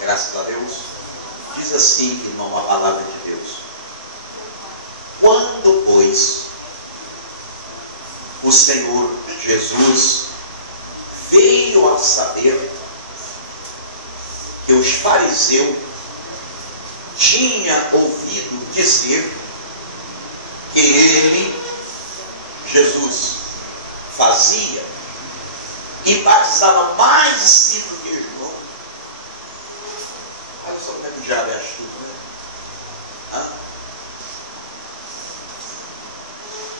Graças a Deus. Diz assim, irmão, a palavra de Deus. Quando, pois, o Senhor Jesus veio a saber que os fariseus tinham ouvido dizer que ele, Jesus, fazia e batizava mais discípulos que João. Olha só como é que o diabo é astuto, né?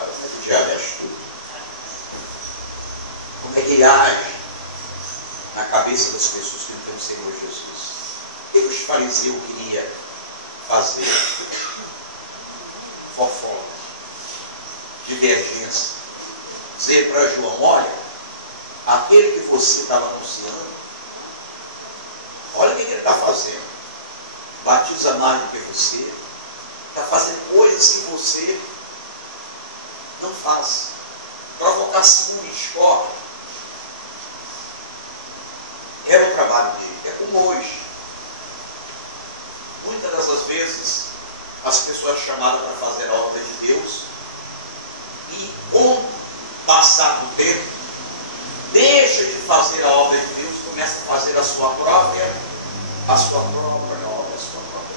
Olha como é que o diabo é astuto. Como é que ele age na cabeça das pessoas que não têm o Senhor Jesus. O que os fariseus queriam fazer? Fofoca, divergência. Dizer para João, olha, aquele que você estava anunciando, olha o que ele está fazendo. Batiza mais do que você, está fazendo coisas que você não faz. Provocar ciúme e discórdia. Era o trabalho dele, é como hoje. Muitas das vezes, as pessoas chamadas para fazer a obra de Deus, e com o passar do tempo, deixa de fazer a obra de Deus, começa a fazer a sua própria obra, a sua própria.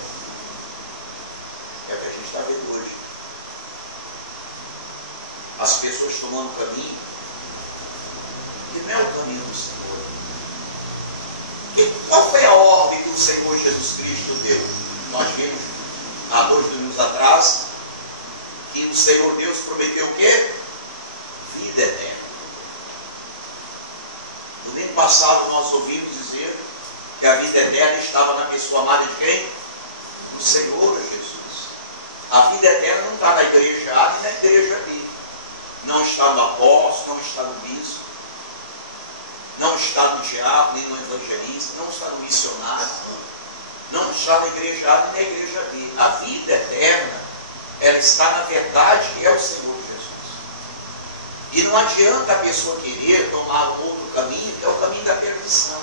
É o que a gente está vendo hoje. As pessoas tomando caminho, que não é o caminho do Senhor. E qual foi a ordem que o Senhor Jesus Cristo deu? Nós vimos há 2 domingos atrás que o Senhor Deus prometeu o quê? Vida eterna. No domingo passado nós ouvimos dizer que a vida eterna estava na pessoa amada de quem? Do Senhor Jesus. A vida eterna não está na igreja A nem na igreja B. Não está no apóstolo, não está no bispo, não está no diácono, nem no evangelista, não está no missionário, não está na igreja A nem na igreja B. A vida eterna, ela está na verdade que é o Senhor Jesus. E não adianta a pessoa querer tomar um outro caminho, que é o caminho da perdição.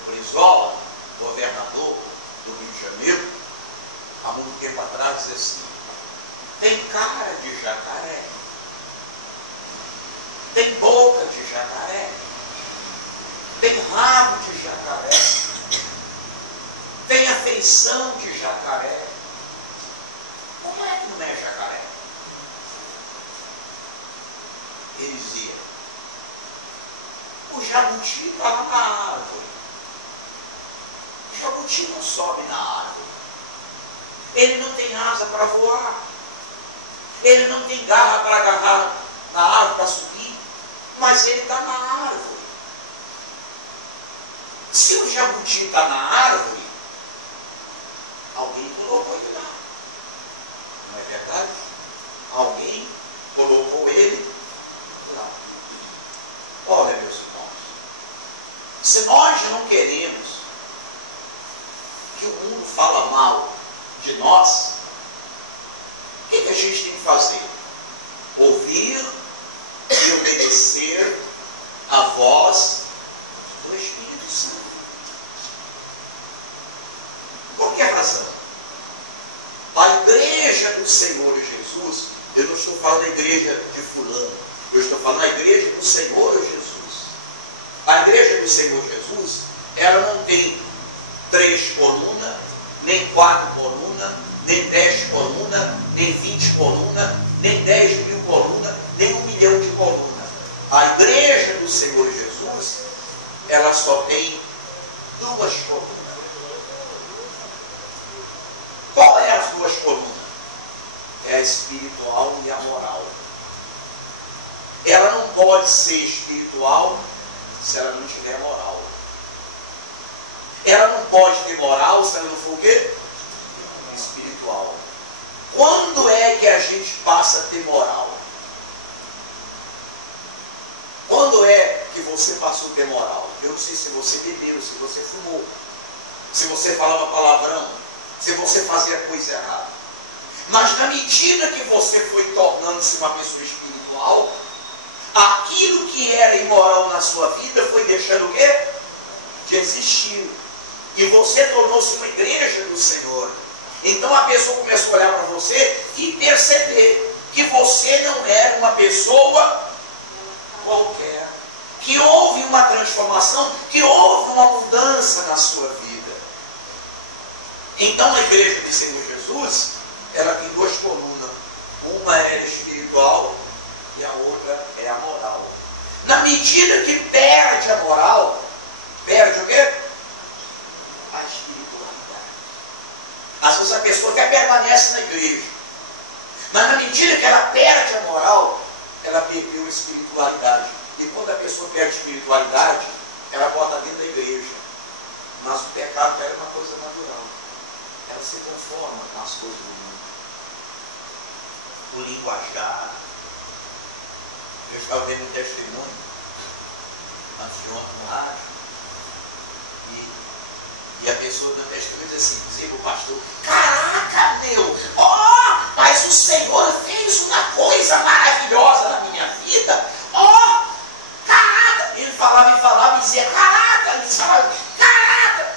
O Brizola, governador do Rio de Janeiro, há muito tempo atrás, disse assim: tem cara de jacaré, tem boca de jacaré, tem rabo de jacaré, tem afeição de jacaré. Como é que não é jacaré? Ele dizia: o jabuti está lá na árvore. O jabuti não sobe na árvore. Ele não tem asa para voar. Ele não tem garra para agarrar na árvore para subir. Mas ele está na árvore. Se o jabuti está na árvore, alguém colocou ele lá. Não é verdade? Alguém colocou ele lá. Olha, meus irmãos, se nós não queremos que o mundo fala mal de nós, o que a gente tem que fazer? Ouvir e obedecer a voz do Espírito Santo. Por que razão? A igreja do Senhor Jesus, eu não estou falando da igreja de fulano, eu estou falando da igreja do Senhor Jesus. A igreja do Senhor Jesus, ela não tem 3 colunas, nem 4 colunas, nem 10 colunas, nem 20 colunas, nem 10 mil colunas, nem 1 milhão de colunas. A igreja do Senhor Jesus, ela só tem 2 colunas. Qual é as 2 colunas? É a espiritual e a moral. Ela não pode ser espiritual se ela não tiver moral. Ela não pode ter moral se ela não for o quê? Espiritual. Quando é que a gente passa a ter moral? Quando é que você passou a ter moral? Eu não sei se você bebeu, se você fumou, se você falava palavrão, se você fazia coisa errada. Mas na medida que você foi tornando-se uma pessoa espiritual, aquilo que era imoral na sua vida foi deixando o quê? De existir. E você tornou-se uma igreja do Senhor. Então a pessoa começou a olhar para você e perceber que você não era uma pessoa qualquer. Que houve uma transformação, que houve uma mudança na sua vida. Então a igreja de Senhor Jesus, ela tem duas colunas. Uma é espiritual e a outra é a moral. Na medida que perde a moral, perde o quê? A espiritualidade. Às vezes a pessoa até permanece na igreja, mas na medida que ela perde a moral, ela perdeu a espiritualidade. E quando a pessoa perde a espiritualidade, ela bota dentro da igreja. Mas o pecado é uma coisa natural. Ela se conforma com as coisas do mundo. O linguajar. Eu estava vendo um testemunho antes de ontem no rádio. E a pessoa dando testemunho diz assim, dizia o pastor, caraca meu, mas o Senhor fez uma coisa maravilhosa na minha vida. Caraca! Ele falava e dizia, caraca! Ele falava, caraca!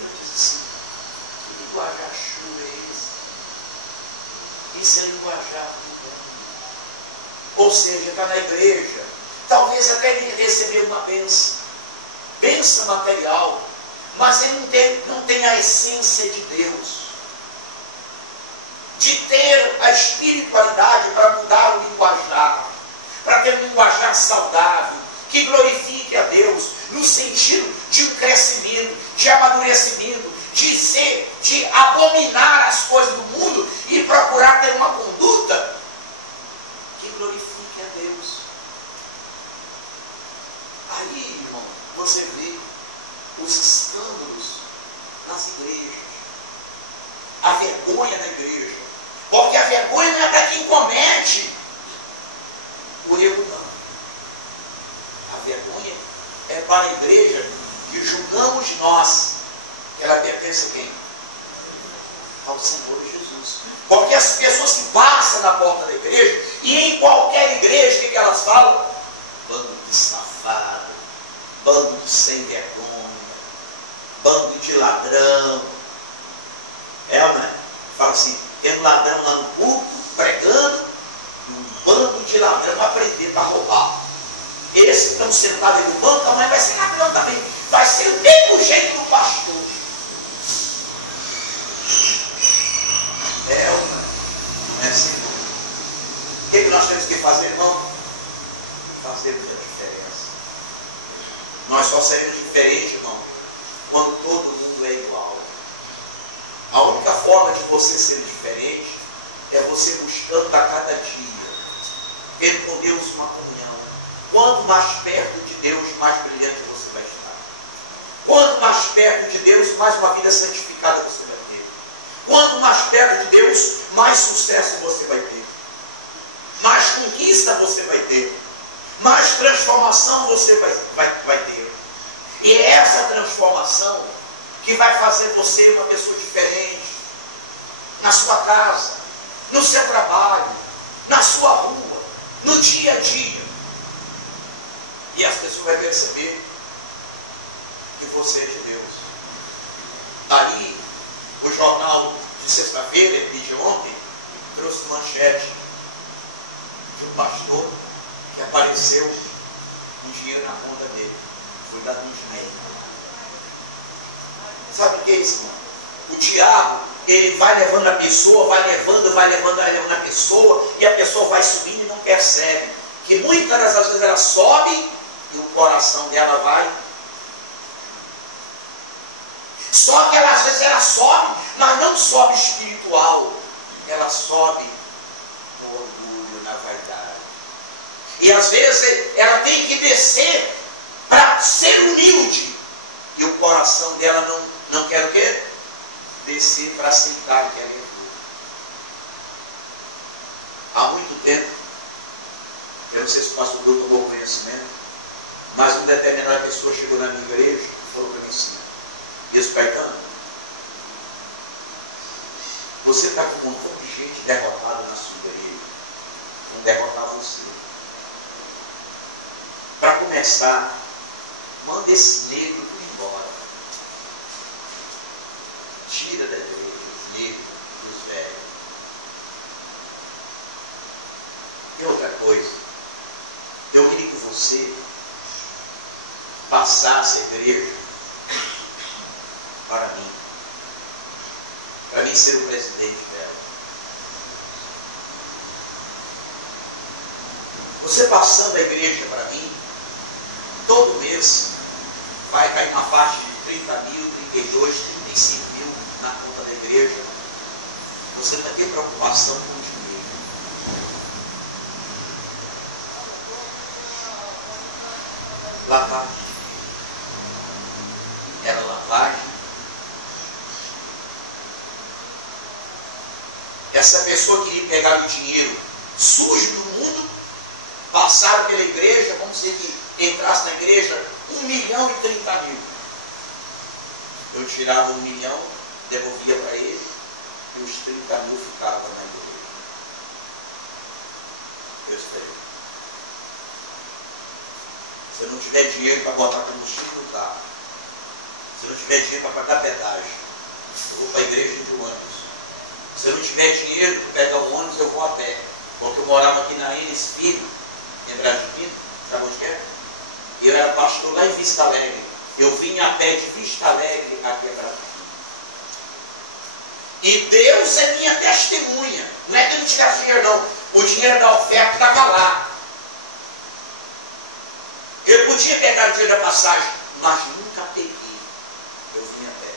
Eu disse assim, que linguajar chulo é esse? Isso é linguajar do mundo. Ou seja, está na igreja, talvez até ele recebeu uma bênção material, mas ele não tem a essência de Deus. De ter a espiritualidade para mudar o linguajar, para ter um linguajar saudável, que glorifique a Deus, no sentido de um crescimento, de amadurecimento, de abominar as coisas do mundo e procurar ter uma conduta que glorifique a Deus. Aí, irmão, você vê os escândalos nas igrejas, a vergonha na igreja, porque a vergonha não é para quem comete o erro, não. A vergonha é para a igreja que julgamos nós que ela pertence a quem? Ao Senhor Jesus. Porque as pessoas que passam na porta da igreja, e em qualquer igreja, o que elas falam? Bando de safado, bando de sem vergonha, bando de ladrão. Né? Fala assim, tem um ladrão lá no púlpito, pregando, e um bando de ladrão aprender para roubar. Esses que estão sentados aí no banco, amanhã vai ser ladrão também. Vai ser o mesmo jeito do pastor. Não é assim. O que nós temos que fazer, irmão? Fazermos a diferença. Nós só seremos diferentes, irmão, quando todo mundo é igual. A única forma de você ser diferente é você buscando a cada dia, tendo com Deus uma comunhão. Quanto mais perto de Deus, mais brilhante você vai estar. Quanto mais perto de Deus, mais uma vida santificada você vai ter. Quanto mais perto de Deus, mais sucesso você vai ter. Mais conquista você vai ter. Mais transformação você vai ter. E é essa transformação que vai fazer você uma pessoa diferente. Na sua casa, no seu trabalho, na sua rua, no dia a dia. E as pessoas vão perceber que você é de Deus. Ali, o jornal de sexta-feira e de ontem trouxe manchete de um pastor que apareceu um dinheiro na conta dele. Foi dado um dinheiro. Sabe o que é isso, irmão? O diabo, ele vai levando a pessoa, vai levando a pessoa, e a pessoa vai subindo e não percebe. Que muitas das vezes ela sobe e o coração dela vai. Só que ela, às vezes ela sobe, mas não sobe espiritual. Ela sobe no orgulho, na vaidade. E às vezes ela tem que descer para ser humilde. E o coração dela não quer o quê? Descer para aceitar que ela é tudo. Há muito tempo, eu não sei se o pastor Bruno tomou conhecimento, mas uma determinada pessoa chegou na minha igreja e falou para mim assim, Deus Caetano, você está com um montão de gente derrotada na sua igreja, vão derrotar você. Para começar, manda esse negro embora. Tira da igreja os negros, os velhos. E outra coisa, eu queria que você passasse a igreja para mim ser o presidente dela. Você passando a igreja para mim, todo mês vai cair uma faixa de 30 mil, 32, 35 mil na conta da igreja. Você não vai ter preocupação com o dinheiro. Lavagem. Era lavagem. Essa pessoa queria pegar o dinheiro sujo do mundo, passaram pela igreja, vamos dizer que entrasse na igreja 1.030.000. Eu tirava 1 milhão, devolvia para ele, e os 30 mil ficavam na igreja. Eu esperei. Se eu não tiver dinheiro para botar combustível no carro, se eu não tiver dinheiro para pagar pedágio, eu vou para a igreja de ônibus. Se eu não tiver dinheiro para pegar um ônibus, eu vou a pé. Porque eu morava aqui na Enes Filho, em Brasília, sabe onde é? Eu era pastor lá em Vista Alegre. Eu vinha a pé de Vista Alegre aqui em Brasília. E Deus é minha testemunha. Não é que eu não tivesse dinheiro, não. O dinheiro da oferta estava lá. Eu podia pegar o dinheiro da passagem, mas nunca peguei. Eu vinha a pé.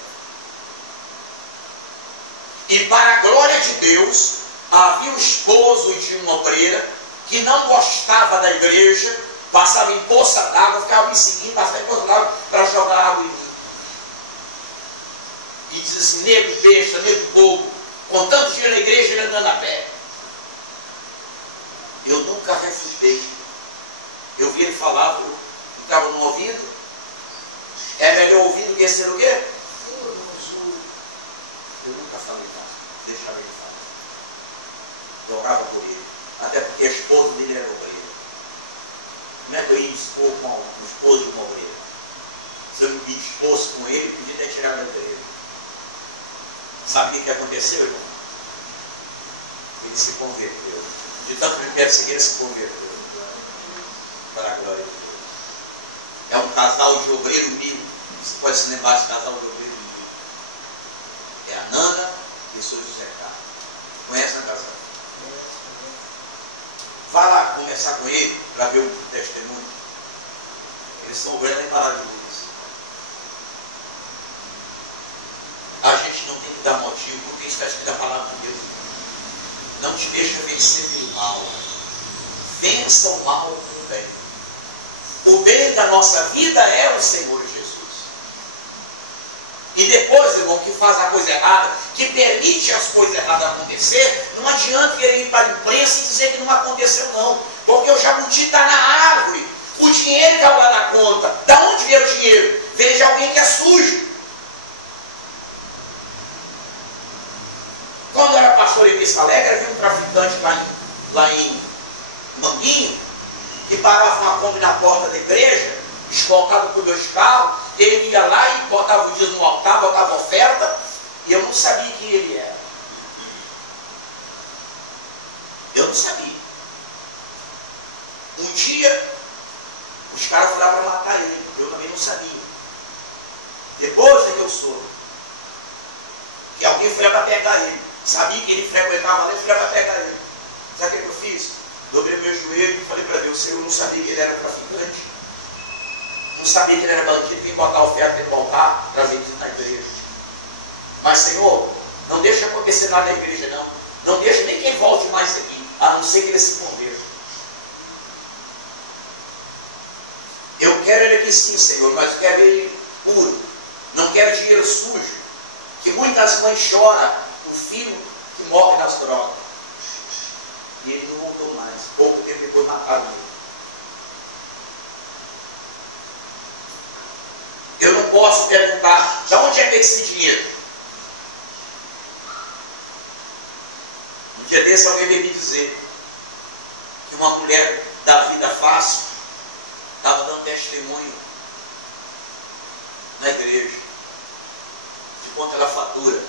E para a glória de Deus, havia um esposo de uma obreira que não gostava da igreja, passava em poça d'água, ficava me seguindo, passava em poça d'água para jogar água em mim. E diz assim, nego besta, nego bobo, com tanto dinheiro na igreja, ele andando a pé. Eu nunca refutei. Eu vi ele falar, estava no ouvido, é melhor ouvir do que ser o quê? Eu nunca falei nada, deixava ele falar. Eu orava por ele, até porque a esposa dele era obreira. Como é que eu ia expor com o esposo de uma obreira? Se eu me expôs com ele, podia ter tirado a igreja. Sabe o que aconteceu, irmão? Ele se converteu. De tanto que ele perseguir, ele se converteu. Para a glória de Deus. É um casal de obreiro mil. Você pode se lembrar desse casal de obreiro mil. É a Nana e o seu José Carlos. Conhece a casal? Vá lá conversar com ele para ver o testemunho. Eles estão obreiros em parar de luz. A gente não tem que dar motivo, porque isso está escrito na palavra de Deus. Não te deixa vencer pelo mal. Vença o mal com o bem. O bem da nossa vida é o Senhor Jesus. E depois, irmão, que faz a coisa errada, que permite as coisas erradas acontecer, não adianta querer ir para a imprensa e dizer que não aconteceu, não. Porque o jabuti está na árvore. O dinheiro está lá na conta. Da onde veio o dinheiro? Veio de alguém que é sujo. Quando eu era pastor em Vista Alegre, havia um traficante lá em Manguinho, que parava uma Kombi na porta da igreja, escoltado por 2 carros. Ele ia lá e botava o dízimo no altar, botava oferta, e eu não sabia quem ele era. Eu não sabia. Um dia, os caras foram lá para matar ele. Eu também não sabia. Depois é que eu soube que alguém foi lá para pegar ele. Sabia que ele frequentava lá e foi lá para pegar ele. Sabe o que eu fiz? Dobrei meu joelho e falei para Deus, Senhor, eu não sabia que ele era traficante. Não sabia que ele era bandido, vim botar oferta e voltar, trazer isso na igreja. Mas, Senhor, não deixa acontecer nada na igreja, não. Não deixa nem que ele volte mais aqui, a não ser que ele se converta. Eu quero ele aqui sim, Senhor, mas eu quero ele puro. Não quero dinheiro sujo. Que muitas mães choram o filho que morre nas drogas. E ele não voltou mais. Pouco tempo depois mataram ele. Eu não posso perguntar, de onde é que esse dinheiro? Um dia desse alguém veio me dizer que uma mulher da vida fácil estava dando testemunho na igreja de quanto ela fartura.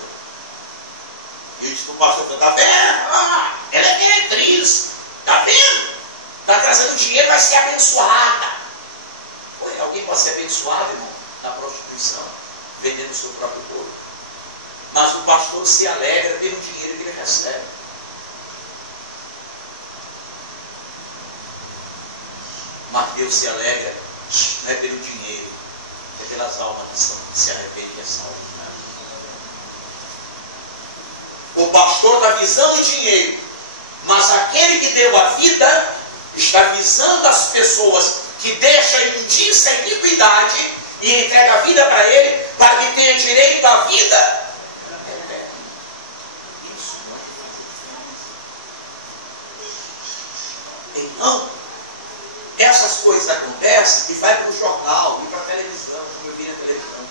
E eu disse para o pastor, está vendo? Ela é meretriz. Está vendo? Está trazendo dinheiro, vai ser abençoada. Ué, alguém pode ser abençoado, irmão, na prostituição, vendendo o seu próprio corpo. Mas o pastor se alegra pelo dinheiro que ele recebe. Mas Deus se alegra, não é pelo dinheiro, é pelas almas que se arrependem e é salvo. O pastor está visando o dinheiro, mas aquele que deu a vida está visando as pessoas que deixam a imundícia e iniquidade e entrega a vida para ele, para que tenha direito à vida eterna. Isso não é. Então, essas coisas acontecem e vai para o jornal e para a televisão, como eu vi na televisão,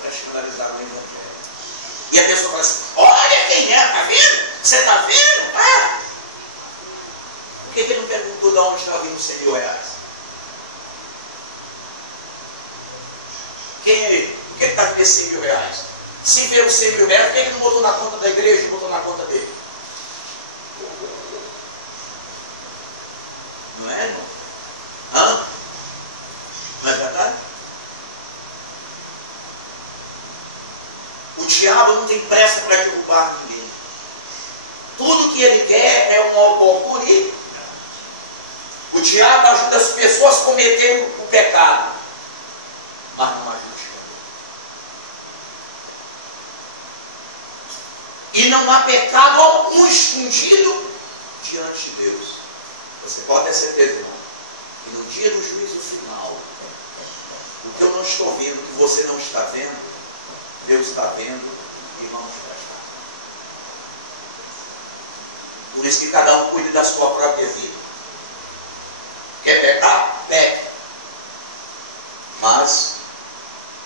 para escandalizar o evangelho. E a pessoa fala assim, olha quem é, está vendo? Você está vendo? Ah! Por que ele não perguntou de onde estava vindo os 100 mil reais? Quem é ele? Por que ele está vindo esses 100 mil reais? Se vê os 100 mil reais, por que ele não botou na conta da igreja e botou na conta dele? Não é, irmão? Hã? Não é verdade? O diabo não tem pressa para derrubar ninguém. Tudo que ele quer é uma oportunidade. O diabo ajuda as pessoas a cometerem o pecado, mas não ajuda os pecadores. E não há pecado algum escondido diante de Deus. Você pode ter certeza, irmão, que no dia do juízo final, o que eu não estou vendo, o que você não está vendo, Deus está vendo e vamos prestar. Por isso que cada um cuide da sua própria vida. Quer pecar? Peque. Mas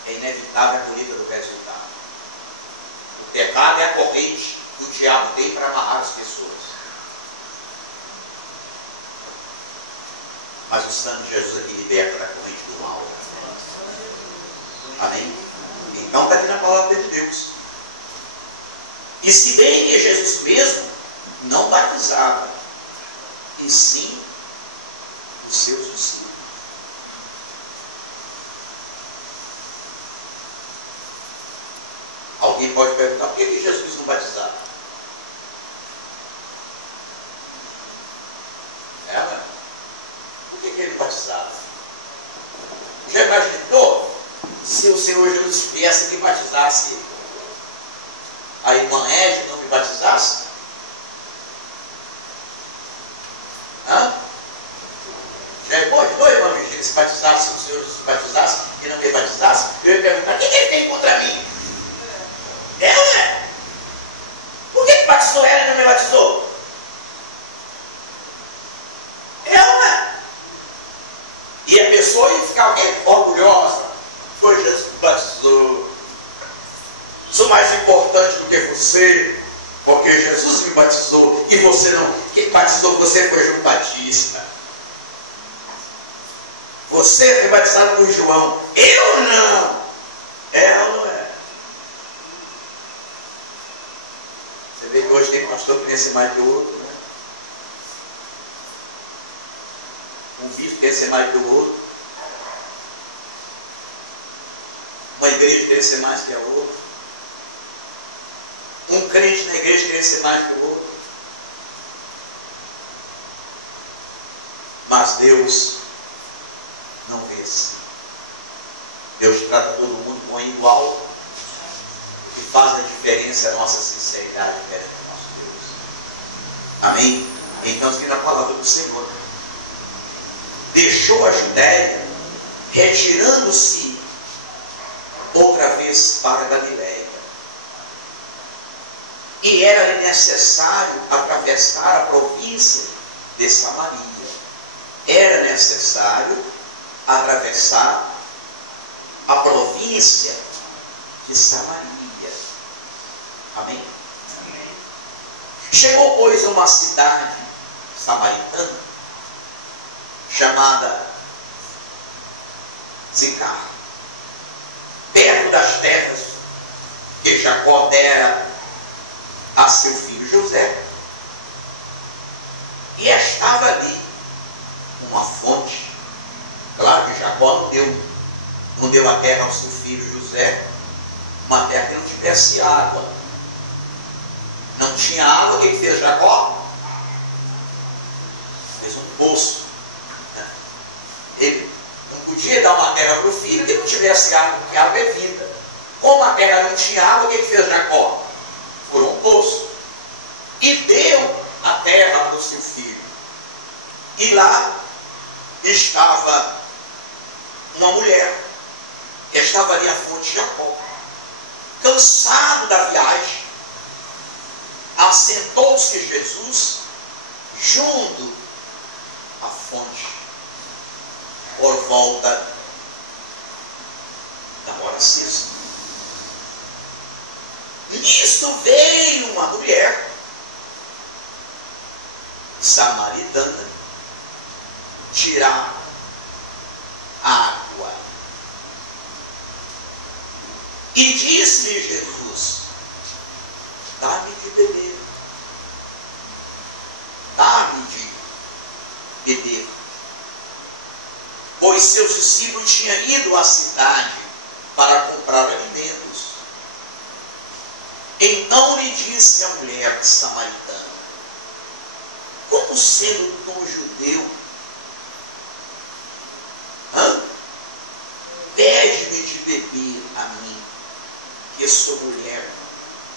é inevitável a colheita do resultado. O pecado é a corrente que o diabo tem para amarrar as pessoas. Mas o sangue de Jesus aqui liberta da corrente do mal. Amém? Então está aqui na palavra de Deus. E se bem que Jesus mesmo não batizava, e sim os seus discípulos. Alguém pode perguntar, por que Jesus não batizava? Por que ele batizava? Já imaginou se o Senhor Jesus viesse e me batizasse, a irmã Égide não me batizasse? Hã? Já imaginou, irmã Virgínia, se batizasse, se o Senhor Jesus batizasse e não me batizasse? Eu ia perguntar, o que ele tem contra mim? Ela, né? Por que batizou ela e não me batizou? Ela, né? E a pessoa ia ficar orgulhosa. Foi Jesus que batizou. Sou mais importante do que você, porque Jesus me batizou e você não. Quem batizou você foi João Batista. Você foi batizado por João. Eu não. Ela não é. Você vê que hoje tem pastor que pensa mais que o outro, né? Um bispo quer ser mais que o outro. Uma igreja quer ser mais que a outra. Um crente na igreja quer ser mais que o outro. Mas Deus não vê assim. Deus trata todo mundo com igual. O que faz a diferença é a nossa sinceridade perante o nosso Deus. Amém? Então, aqui na palavra do Senhor, deixou a Judéia, retirando-se outra vez para a Galiléia. E era necessário atravessar a província de Samaria. Era necessário atravessar a província de Samaria. Amém? Amém. Chegou, pois, a uma cidade samaritana chamada Sicar, perto das terras que Jacó dera a seu filho José. E estava ali uma fonte. Claro que Jacó não deu a terra ao seu filho José, uma terra que não tivesse água. Não tinha água, o que fez Jacó? Fez um poço. Ele não podia dar uma terra para o filho que não tivesse água, porque água é vida. Como a terra não tinha água, o que fez Jacó? Furou um poço e deu a terra para o seu filho. E lá estava uma mulher, que estava ali a fonte de Jacó. Cansado da viagem, assentou-se Jesus junto à fonte, por volta da hora sexta. Nisso veio uma mulher samaritana tirar água. E disse-lhe Jesus: dá-me de beber. Dá-me de beber. Pois seus discípulos tinham ido à cidade para comprar alimentos. Então lhe disse a mulher samaritana: como sendo tu judeu, pede-me de beber a mim, que sou mulher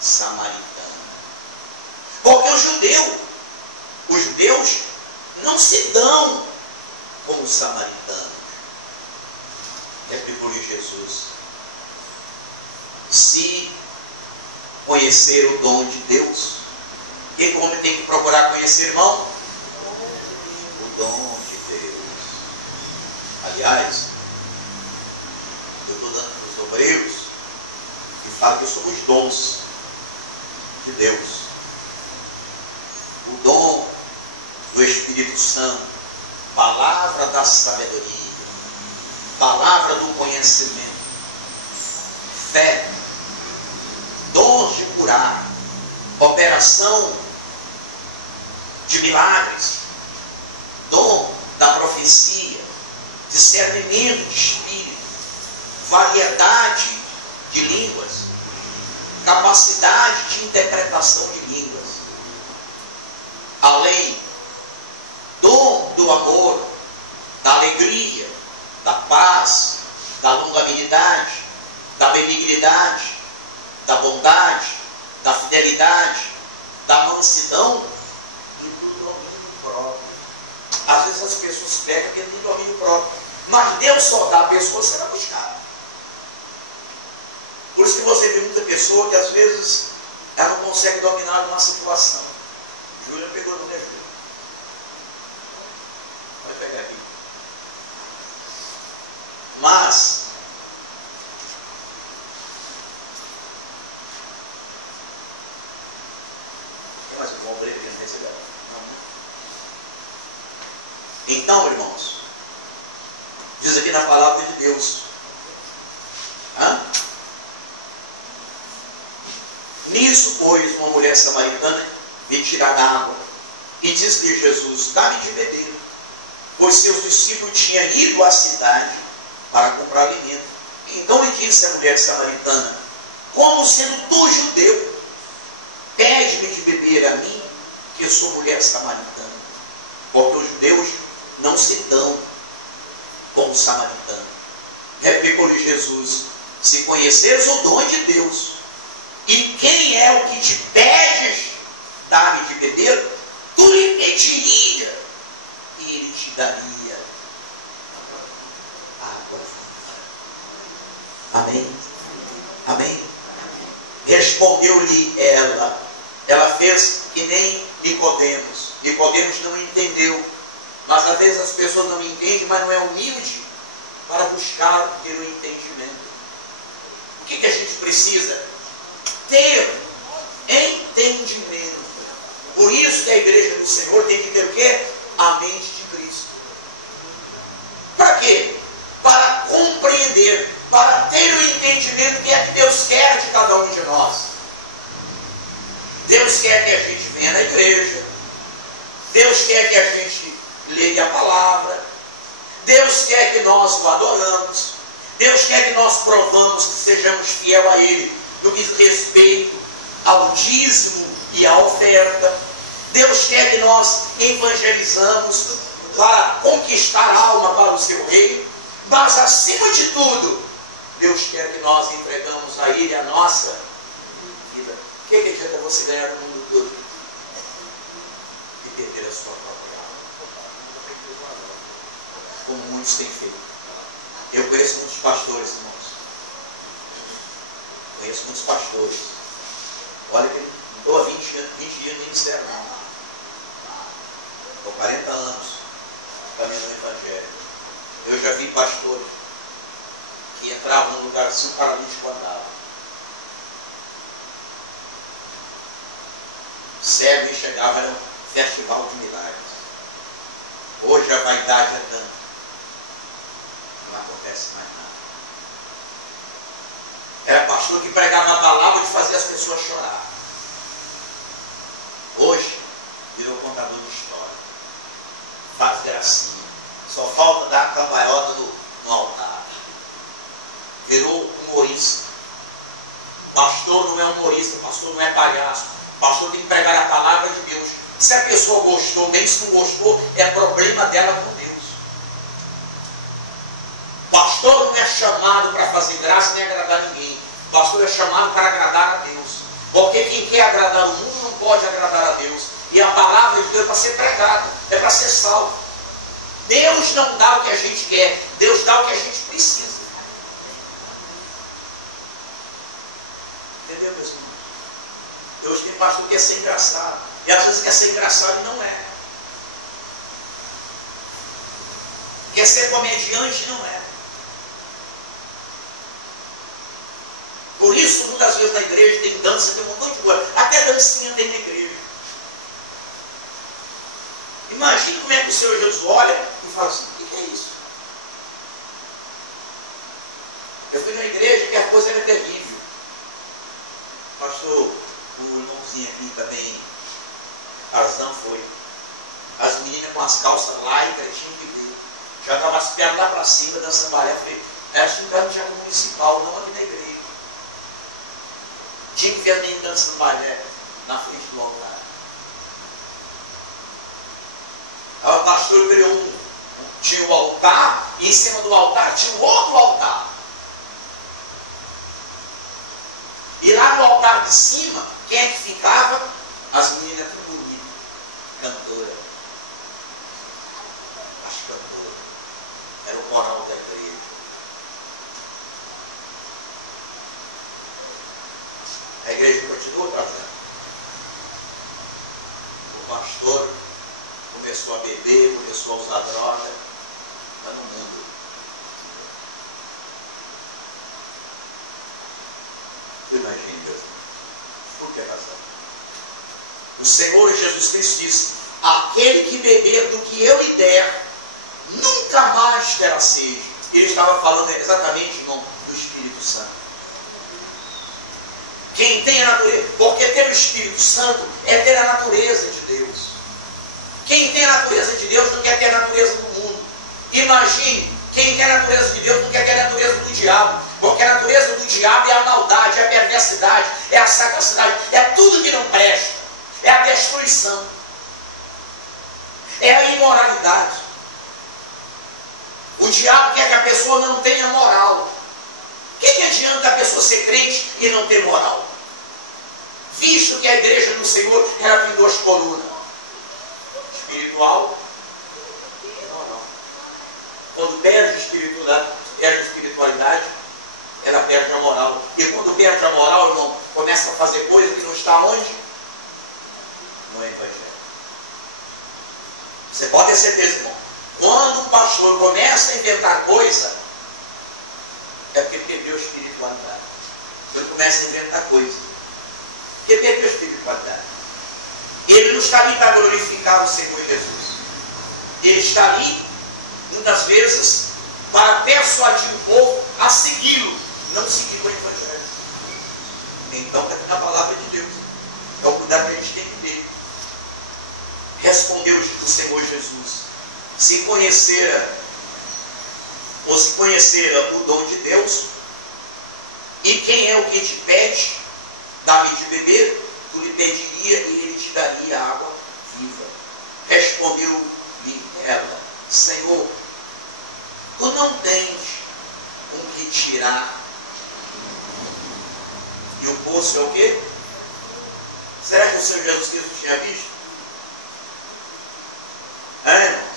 samaritana? Porque os judeus não se dão com os samaritanos. Replicou-lhe Jesus: se conhecer o dom de Deus, o que o homem tem que procurar conhecer, irmão? O dom de Deus. Aliás, eu estou dando para os obreiros que falam que somos dons de Deus. O dom do Espírito Santo, palavra da sabedoria, palavra do conhecimento, fé, dons de curar, operação de milagres, dom da profecia, discernimento de espírito, variedade de línguas, capacidade de interpretação de línguas, além dom do amor, da alegria, da paz, da longanimidade, da benignidade, da bondade, da fidelidade, da mansidão e do domínio próprio. Às vezes as pessoas pegam aquele do domínio próprio, mas Deus só dá a pessoa se ela buscar. Por isso que você vê muita pessoa que às vezes ela não consegue dominar uma situação. Júlia pegou no Júlia. Vai pegar aqui. Mas tem mais um bom breve que não recebeu? Não, né? Então, irmãos, diz aqui na palavra de Deus, nisso, pois, uma mulher samaritana veio tirar água, e disse-lhe Jesus: dá-me de beber. Pois seus discípulos tinham ido à cidade para comprar alimento. Então lhe disse a mulher samaritana: como sendo tu judeu, pede-me de beber a mim, que eu sou mulher samaritana. Porque os judeus não se dão com os samaritanos. Replicou-lhe Jesus: se conheceres o dom de Deus, e quem é o que te pedes dar-me de beber, tu lhe pediria, e ele te daria água viva. Amém? Amém? Respondeu-lhe ela fez que nem Nicodemos. Nicodemos não entendeu, mas às vezes as pessoas não entendem, mas não é humilde para buscar ter o entendimento. O que a gente precisa? Ter entendimento. Por isso que a igreja do Senhor tem que ter o quê? A mente de Cristo. Para quê? para compreender, para ter o entendimento do que é que Deus quer de cada um de nós. Deus quer que a gente venha na igreja. Deus quer que a gente leia a palavra. Deus quer que nós o adoramos. Deus quer que nós provamos que sejamos fiel a Ele no que diz respeito ao dízimo e à oferta. Deus quer que nós evangelizamos para conquistar a alma para o seu reino. Mas acima de tudo, Deus quer que nós entregamos a Ele a nossa vida. O que adianta você ganhar no mundo todo e perder a sua própria alma? Como muitos têm feito. Eu conheço muitos pastores, irmãos. Conheço muitos pastores. Olha que não estou há 20 dias no ministério, não. Estou 40 anos caminhando no Evangelho. Eu já vi pastores que entravam num lugar assim, um paralítico andava. Cego e chegava, era um festival de milagres. Hoje a vaidade é tanta. Não acontece mais nada. Era pastor que pregava a palavra de fazer as pessoas chorar. Hoje, virou contador de história. Faz gracinha. Só falta dar a cambalhota no altar. Virou humorista. Pastor não é humorista, pastor não é palhaço. Pastor tem que pregar a palavra de Deus. Se a pessoa gostou, bem, se não gostou, é problema dela com Deus. Pastor não é chamado para fazer graça nem agradar ninguém. Pastor é chamado para agradar a Deus. Porque quem quer agradar o mundo não pode agradar a Deus. E a palavra de Deus é para ser pregada, é para ser salvo. Deus não dá o que a gente quer, Deus dá o que a gente precisa. Entendeu, meus irmãos? Hoje tem pastor que quer ser engraçado. E às vezes quer ser engraçado e não é. Quer ser comediante e não é. Por isso, muitas vezes na igreja tem dança, tem um montão de coisa. Até dancinha tem na igreja. Imagine como é que o Senhor Jesus olha e fala assim, o que é isso? Eu fui na igreja que a coisa era terrível. Pastor, o irmãozinho aqui também, Tarzan, foi. As meninas com as calças largas, tinham que ver. Já estavam as pernas lá para cima, dançando balé. Eu falei, acho que não era no teatro municipal, não aqui na igreja. Tinha que ver a menina dançando balé na frente do altar. O pastor criou tinha o altar, e em cima do altar tinha o outro altar. E lá no altar de cima, quem é que ficava? As meninas tudo bonitas, cantoras. As cantoras. Era o coral da igreja. A igreja continua trazendo. O pastor começou a beber, começou a usar droga, está no mundo. Imagine, Deus. Por que razão? O Senhor Jesus Cristo disse, aquele que beber do que eu lhe der, nunca mais terá sede. Ele estava falando exatamente, irmão, do Espírito Santo. Quem tem a natureza, porque ter o Espírito Santo é ter a natureza de Deus. Quem tem a natureza de Deus não quer ter a natureza do mundo. Imagine, quem quer a natureza de Deus não quer ter a natureza do diabo. Porque a natureza do diabo é a maldade, é a perversidade, é a sagacidade, é tudo que não presta. É a destruição. É a imoralidade. O diabo quer que a pessoa não tenha moral. O que adianta a pessoa ser crente e não ter moral? Visto que a igreja do Senhor ela tem duas colunas. Espiritual e moral. Quando perde espiritualidade, ela perde a moral. E quando perde a moral, irmão, começa a fazer coisa que não está onde? No Evangelho. Você pode ter certeza, irmão. Quando um pastor começa a inventar coisa, é porque perdeu a espiritualidade. Ele começa a inventar coisa. Porque perdeu a espiritualidade. Ele não está ali para glorificar o Senhor Jesus. Ele está ali, muitas vezes, para persuadir o povo a segui-lo, não seguir o Evangelho. Então está aqui na palavra de Deus. É o cuidado que a gente tem que ter. Respondeu o Senhor Jesus: se conhecera o dom de Deus, e quem é o que te pede, dá-me de beber, tu lhe pediria e ele te daria água viva. Respondeu-lhe ela: Senhor, tu não tens com que tirar, e o poço é o quê? Será que o Senhor Jesus Cristo tinha visto? Irmãos?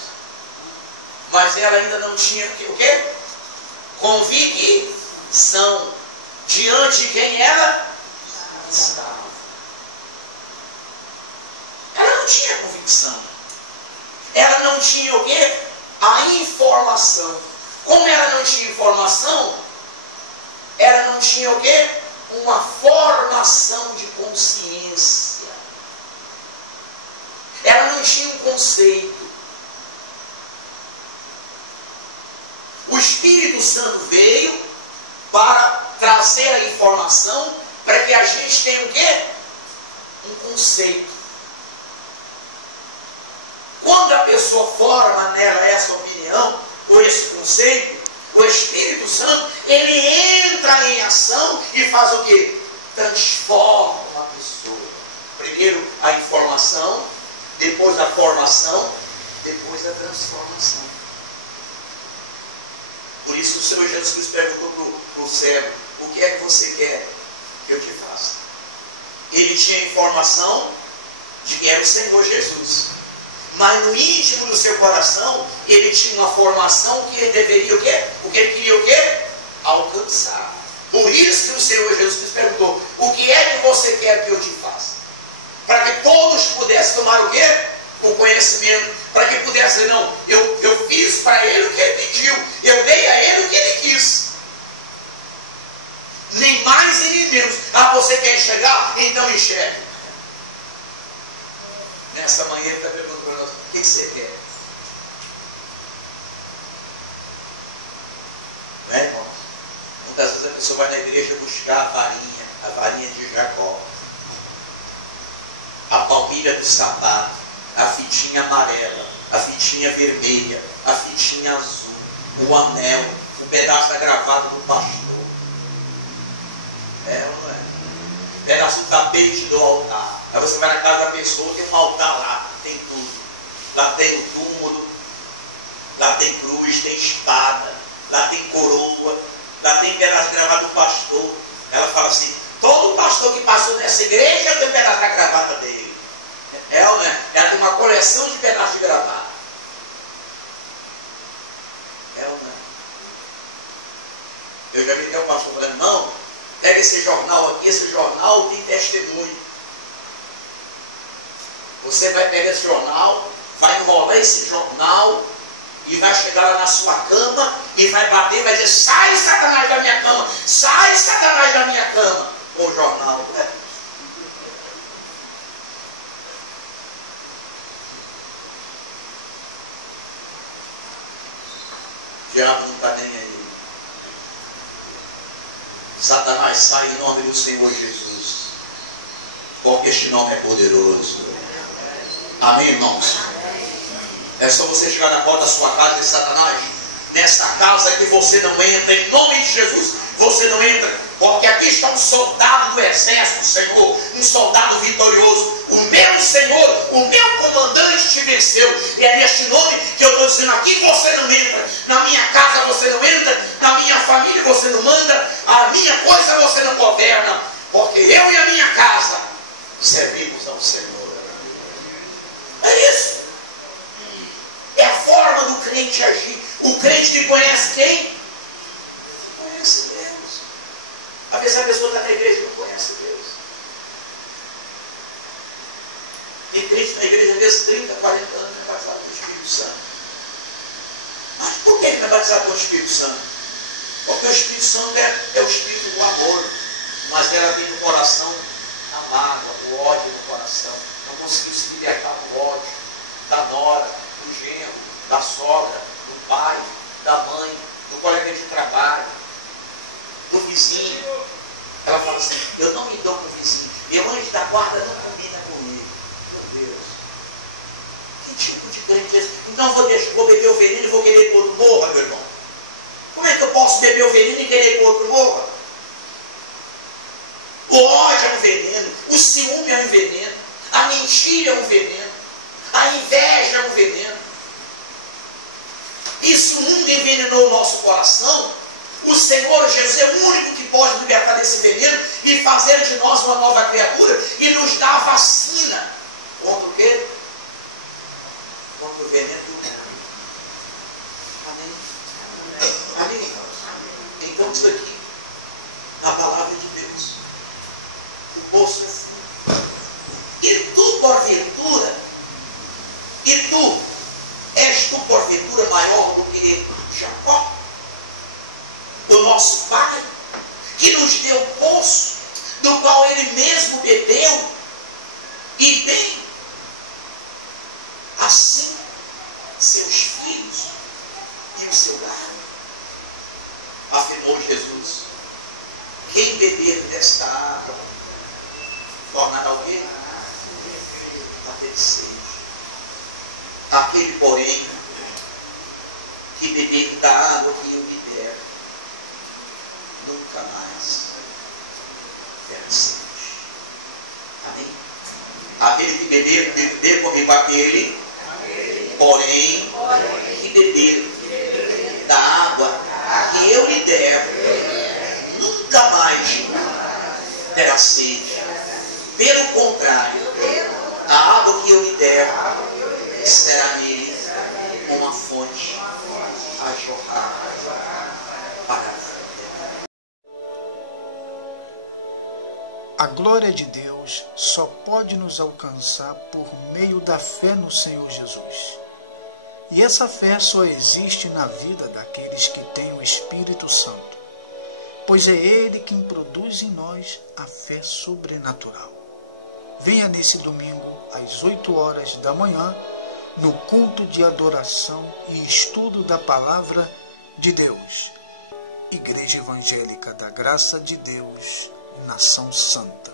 Mas ela ainda não tinha o quê? Convicção diante de quem ela estava. Ela não tinha convicção. Ela não tinha o quê? A informação. Como ela não tinha informação, ela não tinha o quê? Uma formação de consciência. Ela não tinha um conceito. O Espírito Santo veio para trazer a informação para que a gente tenha o quê? Um conceito. Quando a pessoa forma nela essa opinião, ou esse conceito, o Espírito Santo, ele entra em ação e faz o quê? Transforma a pessoa. Primeiro a informação, depois a formação, depois a transformação. Por isso o Senhor Jesus Cristo perguntou para o cego: o que é que você quer que eu te faça? Ele tinha informação de que era o Senhor Jesus, mas no íntimo do seu coração ele tinha uma formação que ele deveria o quê? O que ele queria o quê? Alcançar. Por isso que o Senhor Jesus Cristo perguntou: o que é que você quer que eu te faça? Para que todos pudessem tomar o quê? O conhecimento, para que pudesse dizer: não, eu fiz para ele o que ele pediu, eu dei a ele o que ele quis. Nem mais e nem menos. Ah, você quer enxergar? Então enxergue. Nessa manhã ele está perguntando para nós: o que você quer? Não é, irmão? Muitas vezes a pessoa vai na igreja buscar a varinha de Jacó, a palmilha do sapato, a fitinha amarela, a fitinha vermelha, a fitinha azul, o anel, o pedaço da gravata do pastor. É ou não é? O pedaço do tapete do altar. Aí você vai na casa da pessoa, tem um altar lá, tem tudo. Lá tem o túmulo, lá tem cruz, tem espada, lá tem coroa, lá tem pedaço de gravata do pastor. Ela fala assim: todo pastor que passou nessa igreja tem um pedaço da gravata dele. É ou não é? Ela tem uma coleção de pedaços de gravata. É ou não é? Eu já vi até o pastor falando: irmão, pega esse jornal aqui, esse jornal tem testemunho. Você vai pegar esse jornal, vai enrolar esse jornal e vai chegar lá na sua cama e vai bater, vai dizer: sai, Satanás, da minha cama, sai, Satanás, da minha cama, com o jornal. O diabo não está nem aí. Satanás, sai em nome do Senhor Jesus, porque este nome é poderoso. Amém, irmãos? É só você chegar na porta da sua casa e dizer: Satanás, nessa casa que você não entra, em nome de Jesus, você não entra, porque aqui está um soldado do exército, Senhor, um soldado vitorioso. O meu Senhor, o meu comandante te venceu. E é neste nome que eu estou dizendo: aqui você não entra, na minha casa você não entra, na minha família você não manda, a minha coisa você não governa, porque eu e a minha casa servimos ao Senhor. É isso. É a forma do crente agir. O crente que conhece quem? Conhece Deus. Às vezes a pessoa está na igreja e não conhece Deus. Tem crente na igreja, às vezes 30, 40 anos, não é batizado com o Espírito Santo. Mas por que ele não é batizado com o Espírito Santo? Porque o Espírito Santo é o Espírito do amor. Mas ela vem no coração a mágoa, o ódio no coração. Não conseguiu se libertar do ódio da nora, do genro, da sogra, do pai, da mãe, do colega de trabalho, do vizinho. Ela fala assim, eu não me dou com o vizinho. Meu anjo da guarda não combina comigo. Meu Deus. Que tipo de crente é esse? Então vou beber o veneno e vou querer que o outro morra, meu irmão. Como é que eu posso beber o veneno e querer que o outro morra? O ódio é um veneno, o ciúme é um veneno, a mentira é um veneno, a inveja é um veneno. E se o mundo envenenou o nosso coração, o Senhor Jesus é o único que pode libertar desse veneno e fazer de nós uma nova criatura e nos dar a vacina. Contra o quê? Contra o veneno do mundo. Amém? Amém, irmãos? Então isso aqui, na palavra de Deus, o poço é fundo. E tu, porventura, és tu, porventura, maior do que Jacó, o nosso pai, que nos deu o poço, do qual ele mesmo bebeu, e bem, assim, seus filhos e o seu gado? Afirmou Jesus, quem beber desta água, tornará o quê? A ter sede. Aquele, porém, que beber da água que eu lhe der, nunca mais terá sede. Amém? Aquele que beber comigo, aquele, porém, que beber da água que eu lhe der, nunca mais terá sede. Pelo contrário, a água que eu lhe der será nele uma fonte a jorrar para a vida. A glória de Deus só pode nos alcançar por meio da fé no Senhor Jesus. E essa fé só existe na vida daqueles que têm o Espírito Santo, pois é Ele quem produz em nós a fé sobrenatural. Venha nesse domingo, às 8 horas da manhã, no culto de adoração e estudo da Palavra de Deus. Igreja Evangélica da Graça de Deus, Nação Santa.